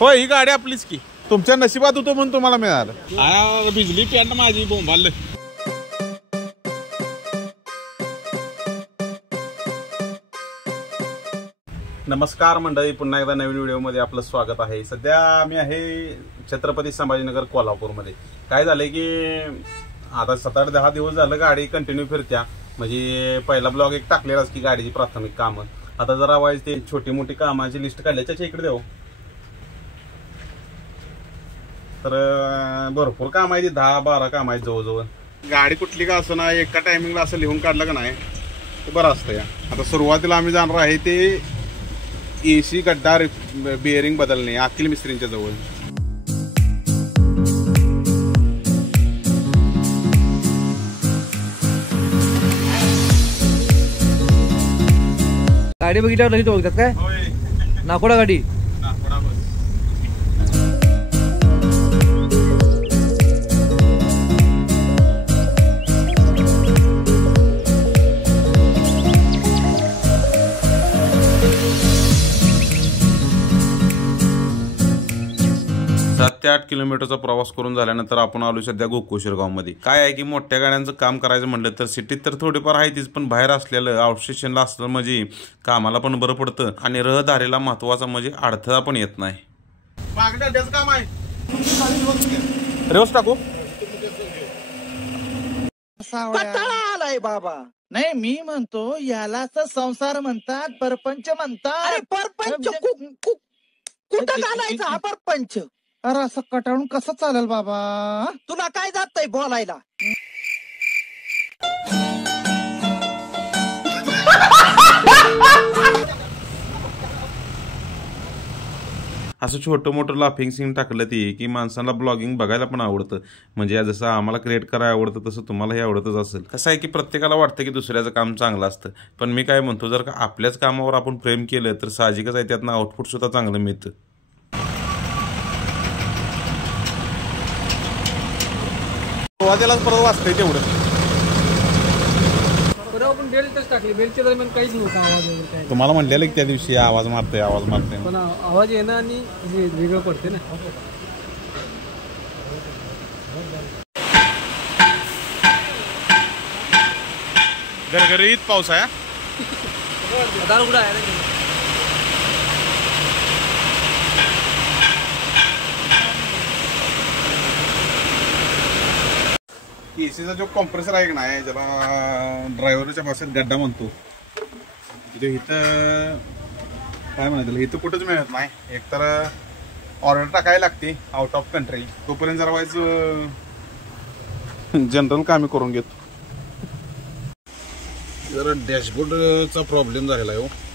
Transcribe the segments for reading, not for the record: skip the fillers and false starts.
हो ही गाडी आपलीच की तुमच्या नशिबात होतो म्हणून तुम्हाला मिळालं. बिजली पॅन्ट माझी बोंबाल. नमस्कार मंडळी, पुन्हा एकदा नवीन व्हिडिओमध्ये आपलं स्वागत आहे. सध्या आम्ही आहे छत्रपती संभाजीनगर कोल्हापूरमध्ये. काय झालंय की आता 7-10 दिवस झालं गाडी कंटिन्यू फिरत्या. म्हणजे पहिला ब्लॉग एक टाकलेलाच की गाडीची प्राथमिक कामं. आता जरा वाईज ते छोटी मोठी कामाची लिस्ट काढली त्याच्या इकडे देऊ. तर भरपूर काम आहे, 10-12 काम आहेत जवळजवळ. गाडी कुठली का असं ना एका टायमिंगला असं लिहून काढलं का नाही ते बरं असतं. या आता सुरुवातीला आम्ही जाणार आहे ते एसी गड्डा बिअरिंग बदलणे अखिल मिस्त्रींच्या जवळ. गाडी बघितल्यावर लगेच ओळखतात काय? नाकोडा गाडी. ते 8 किलोमीटरचा प्रवास करून झाल्यानंतर आपण आलो सध्या गोकुळ शिरगावमध्ये. काय आहे की मोठ्या गाड्यांचं काम करायचं म्हणलं तर सिटीत तर थोडीफार आहे तीच, पण बाहेर असलेलं आउट स्टेशनला असलं म्हणजे कामाला पण बरं पडतं आणि रहदारीला महत्वाचा म्हणजे अडथळा पण येत नाही. काम आहे रोज टाकू आलाय बाबा. नाही मी म्हणतो यालाच संसार म्हणतात, परपंच म्हणतात. परपंच कुठं घालायचा हा परपंच? अरे असं कटाळून कसं चालेल बाबा? तुला काय जातंय बोलायला? असं छोटं मोठं लाफिंग सीन टाकलं ती की माणसाला ब्लॉगिंग बघायला पण आवडतं. म्हणजे जसं आम्हाला क्रिएट करायला आवडतं तसं तुम्हालाही आवडतच असेल. कसं आहे की प्रत्येकाला वाटतं की दुसऱ्याचं काम चांगलं असतं, पण मी काय म्हणतो जर का आपल्याच कामावर आपण प्रेम केलं तर साहजिकच आहे त्यातनं आउटपुट सुद्धा चांगलं मिळतं. सुरुवातीलाच परत वाचतंय तेवढं. आपण बेल्टच टाकली, बेल्टच्या दरम्यान काहीच नव्हता आवाज वगैरे काय. तुम्हाला म्हणलेलं की त्या दिवशी आवाज मारतोय पण आवाज येणं आणि वेगळं पडते ना. गरगरीत पाऊस आहे. एसीचा जो कॉम्प्रेसर आहे की नाही ज्याला ड्रायव्हरच्या भाषेत गड्डा म्हणतो, इथं काय म्हणायचं इथं कुठंच मिळत नाही. एकतर ऑर्डर टाकायला लागते आउट ऑफ कंट्री, तोपर्यंत जरा वाईज जनरल कामी करून घेतो. जरा डॅशबोर्डचा प्रॉब्लेम झालेला आहे.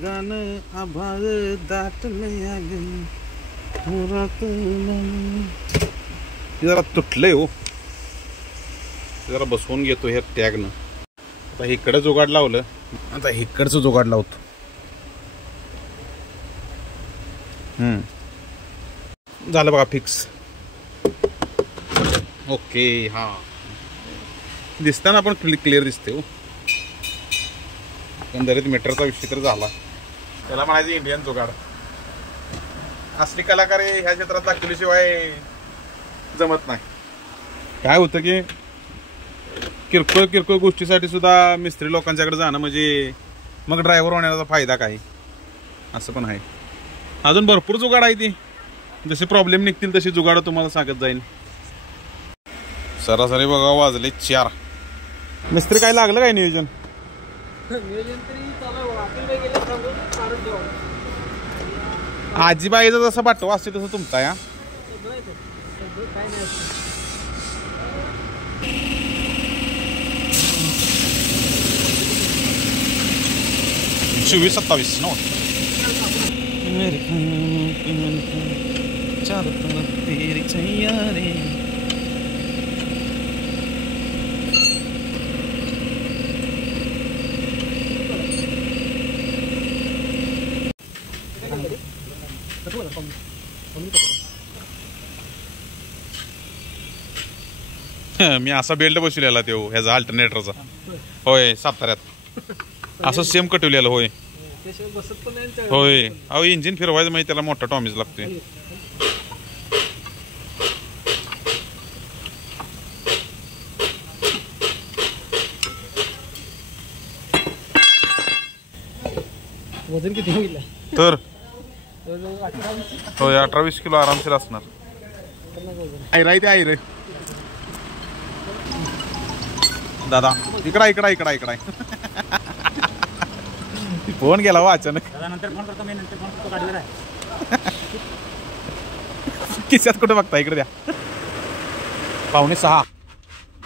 गाणं आभाळ दाटले आले जरा तुटलंय हो. जरा बसवून घेतो ह्या टॅगनं. आता इकडं जुगाड लावलं, आता इकडचं जुगाड लावतो. झालं बघा फिक्स. ओके. हा दिसताना आपण क्लिअर दिसते हो. एकंदरीत मीटरचा विषय तर झाला. त्याला म्हणायचं इंडियन जुगाड. असली कलाकार ह्या क्षेत्रात दाखवल्याशिवाय जमत नाही. काय होतं की किरकोळ गोष्टीसाठी सुद्धा मिस्त्री लोकांच्याकडे जाणं म्हणजे मग ड्रायव्हर होण्याचा फायदा काय, असं पण आहे. अजून भरपूर जुगाड आहे ती. जसे प्रॉब्लेम निघतील तशी जुगाड तुम्हाला सांगत जाईल. सरासरी बघा वाजले 4. मिस्त्री काय लागलं काय नियोजन? आजीबाईचा जसा बाटवा असते तसं तुमचा या 24-27 ना. मी असा बेल्ट बसवलेला तो ह्याचा अल्टरनेटरचा. होय साताऱ्यात असं सेम कटवलेलं. होय त्याशिवाय बसत पण नाही. होय. अहो इंजिन फिरवायचं म्हणजे त्याला मोठा टॉमीज लागतोय. वजन किती होईल तर 18-20 होय 18-20 किलो आरामशीर असणार. आहे ते आहे रे दादा. इकडा इकडा इकडा इकडा फोन गेला वा अचानक. किस्यात कुठे बघता इकडे द्या. 5:45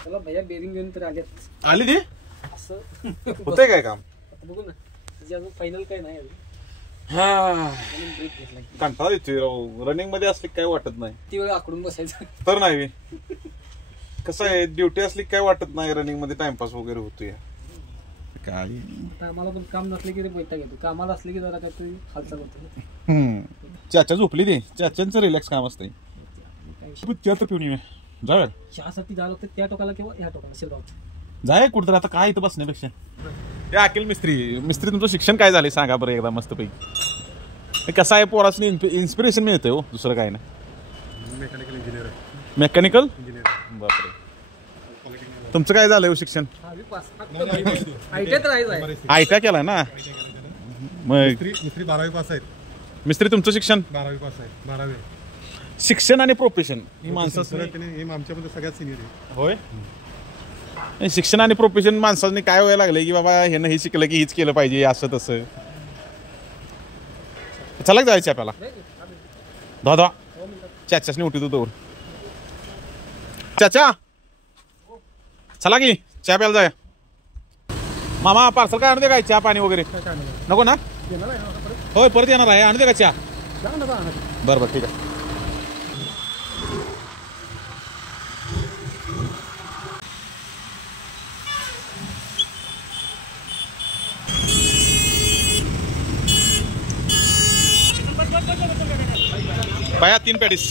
चला भैया बेरिंग घेऊन तर आली ती. असं होतंय काय काम बघू ना. अजून फायनल काय नाही. ब्रेक घेतला कंटाळा येतोय. रनिंग मध्ये असली काय वाटत नाही. ती वेळ आकडून बसायचं तर नाही. कसं आहे ड्युटी असली काय वाटत नाही. रनिंग मध्ये टाइमपास वगैरे होतोय काय. आम्हाला पण काम नसले की बैठक घेतो. कामाला असले की जरा काहीतरी हालचाल होते. चाचा झोपली ते. चाच्यांचं रिलॅक्स काम असतंय. चहा तर पिऊन येऊया. जाऊया चहासाठी जावं लागतं त्या टोकाला किंवा ह्या टोकाला शिरगाव. जाय कुठं आता काय इथं बसण्यापेक्षा. हे अखिल मिस्त्री तुमचं शिक्षण काय झालंय सांगा बरं एकदा मस्तपैकी. कसं आहे पोरासनी इन्स्पिरेशन मिळतंय हो. दुसरं काय नाही. Mechanical engineer. मेकॅनिकल बापरे. तुमचं काय झालंय शिक्षण. आयटीआय केलाय ना. मग मिस्त्री 12वी पास आहेत. मिस्त्री तुमचं शिक्षण 12वी पास आहेत. 12वी. शिक्षण आणि प्रोफेशन ही माणसं आमच्यामध्ये सगळ्यात सिनियर आहे. होय. शिक्षण आणि प्रोफेशन माणसाने काय व्हायला लागलंय की बाबा हे नाही शिकलं की हीच केलं पाहिजे असं तसं. चला जायचं आपल्याला. दादा चाच्यासनी उठी तू. चाचा चला की चहा प्यायला जाय. मामा पार्सल काय आणू दे काय चहा पाणी वगैरे नको ना. होय परत येणार आहे. आणू दे का चहा. बरं बरं ठीक आहे. पाया 3 पॅटीस.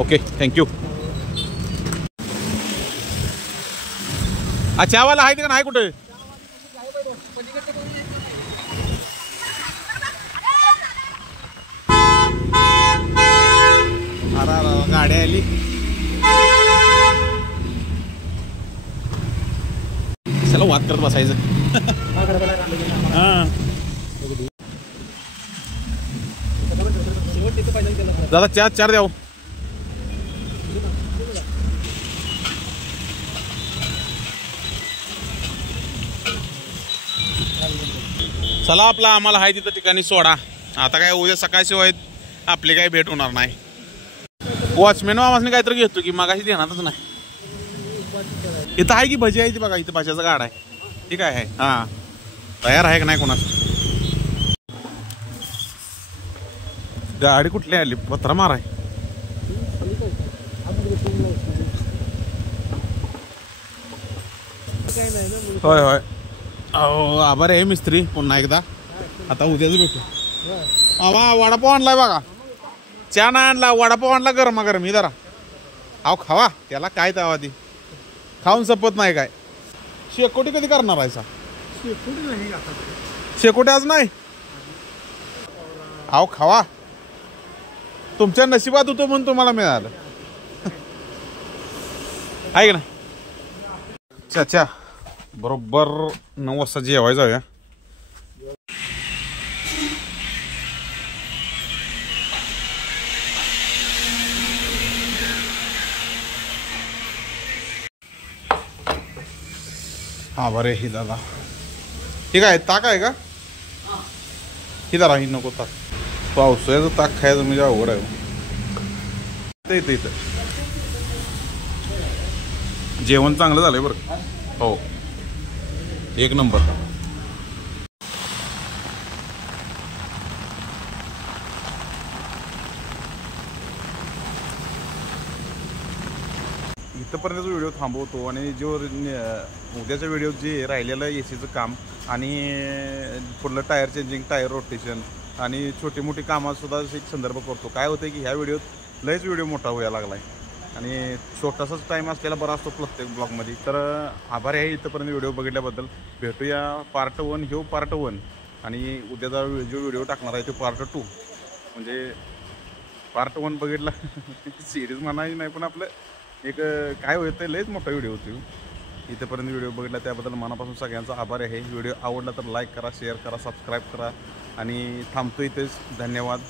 Okay thank you. हा चहावाला आहे का नाही कुठे. अरे गाडी आली. चला वाद करत बसायचं. दादा चहा 4 द्याव. चला आपला आम्हाला आहे तिथं ठिकाणी सोडा. आता काय उद्या सकाळशिवाय आपली काही भेट होणार नाही. वॉचमॅन मामासने काहीतरी घेतो की मागाशी देणारच नाही. इथं आहे की भजी आहे ती बघा. इथं भाज्याचा गाड आहे. ठीक आहे. हा तयार आहे का नाही कोणाचं. गाडी कुठली आली पत्रा मार आहे. होय होय. अहो आभार आहे मिस्त्री पुन्हा एकदा. आता उद्याच भेटू. आवा वडापाव आणलाय बघा. चहा नाही आणला वडापाव आणला गरमा गरम. ही जरा अहो खावा. त्याला काय तवा ती खाऊन संपत नाही काय. शेकोटी कधी करणार आहे सा. शेकोटी आज नाही. अहो खावा. तुमच्या नशिबात होतो म्हणून तुम्हाला मिळालं आहे ना. अच्छा बरोबर 9 वाजता जेवायला जाऊया. हा बरे ही दादा ठीक आहे. ताक आहे का ही दादा. ही नको ताक. पावसाळ्याचं ताक खायचं म्हणजे अवघड आहे. इथं इथं जेवण चांगलं झालंय बरं. हो 1 नंबर. इथंपर्यंत व्हिडिओ थांबवतो आणि जो उद्याच्या व्हिडिओ जे राहिलेलं एसीचं काम आणि पुढलं टायर चेंजिंग, टायर रोटेशन आणि छोटी मोठी कामातसुद्धा एक संदर्भ करतो. काय होतं की ह्या व्हिडिओत लयच व्हिडिओ मोठा व्हायला लागला आहे आणि छोटासाच टाईम असलेला बरा असतो प्रत्येक ब्लॉगमध्ये. तर आभार आहे इथंपर्यंत व्हिडिओ बघितल्याबद्दल. भेटूया पार्ट 1, ह्यो पार्ट 1 आणि उद्याचा जो व्हिडिओ टाकणार आहे तो पार्ट 2. म्हणजे पार्ट 1 बघितला सिरीज म्हणायची नाही, पण आपलं एक काय होतं लयच मोठा व्हिडिओ होतो. इथंपर्यंत व्हिडिओ बघितला त्याबद्दल मनापासून सगळ्यांचा आभार आहे. व्हिडिओ आवडला तर लाईक करा, शेअर करा, सबस्क्राईब करा आणि थांबतो इथेच. धन्यवाद.